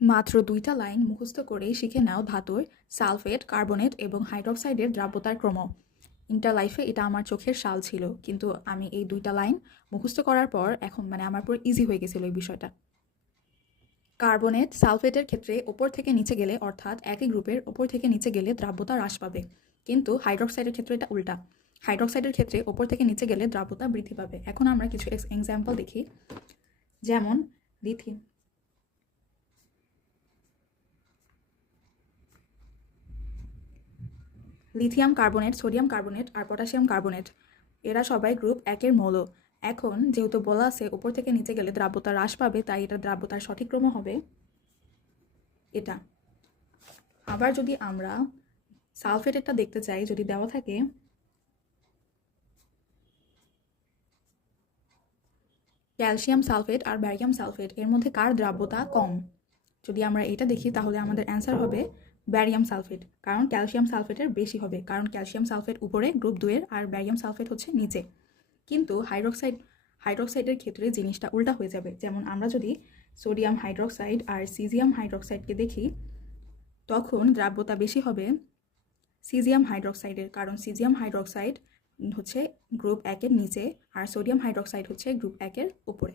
মাত্র ২টা লাইন মুখস্থ করেই শিখে নাও ধাতুর সালফেট, কার্বনেট এবং হাইড্রক্সাইডের দ্রাব্যতার ক্রম। ইন্টার লাইফে এটা আমার চোখের শাল ছিল, কিন্তু আমি এই ২টা লাইন মুখস্থ করার পর এখন আমার পুরো ইজি হয়ে গেছিল এই বিষয়টা। কার্বনেট সালফেটের ক্ষেত্রে ওপর থেকে নিচে গেলে, অর্থাৎ একই গ্রুপের ওপর থেকে নিচে গেলে দ্রাব্যতা হ্রাস পাবে, কিন্তু হাইড্রক্সাইডের ক্ষেত্রে এটা উল্টা। হাইড্রক্সাইডের ক্ষেত্রে ওপর থেকে নিচে গেলে দ্রাব্যতা বৃদ্ধি পাবে। এখন আমরা কিছু এক্সাম্পল দেখি, যেমন lithium lithium carbonate, sodium carbonate আর পটাশিয়াম কার্বনেট, এরা সবাই গ্রুপ ১-এর মৌল। এখন যেহেতু বলা আছে উপর থেকে নিচে গেলে দ্রাব্যতা হ্রাস পাবে, তাই এটা দ্রাব্যতার সঠিক ক্রম হবে এটা। আবার যদি আমরা সালফেটেরটা দেখতে চাই, যদি দেওয়া থাকে ক্যালসিয়াম সালফেট আর ব্যারিয়াম সালফেট, এর মধ্যে কার দ্রাব্যতা কম, যদি আমরা এটা দেখি তাহলে আমাদের অ্যান্সার হবে ব্যারিয়াম সালফেট, কারণ ক্যালসিয়াম সালফেটের বেশি হবে, কারণ ক্যালসিয়াম সালফেট উপরে গ্রুপ 2-এর আর ব্যারিয়াম সালফেট হচ্ছে নিচে। কিন্তু হাইড্রক্সাইডের ক্ষেত্রে জিনিসটা উল্টা হয়ে যাবে। যেমন আমরা যদি সোডিয়াম হাইড্রক্সাইড আর সিজিয়াম হাইড্রক্সাইডকে দেখি, তখন দ্রাব্যতা বেশি হবে সিজিয়াম হাইড্রক্সাইডের, কারণ সিজিয়াম হাইড্রক্সাইড হচ্ছে গ্রুপ 1-এর নিচে আর সোডিয়াম হাইড্রক্সাইড হচ্ছে গ্রুপ 1-এর উপরে।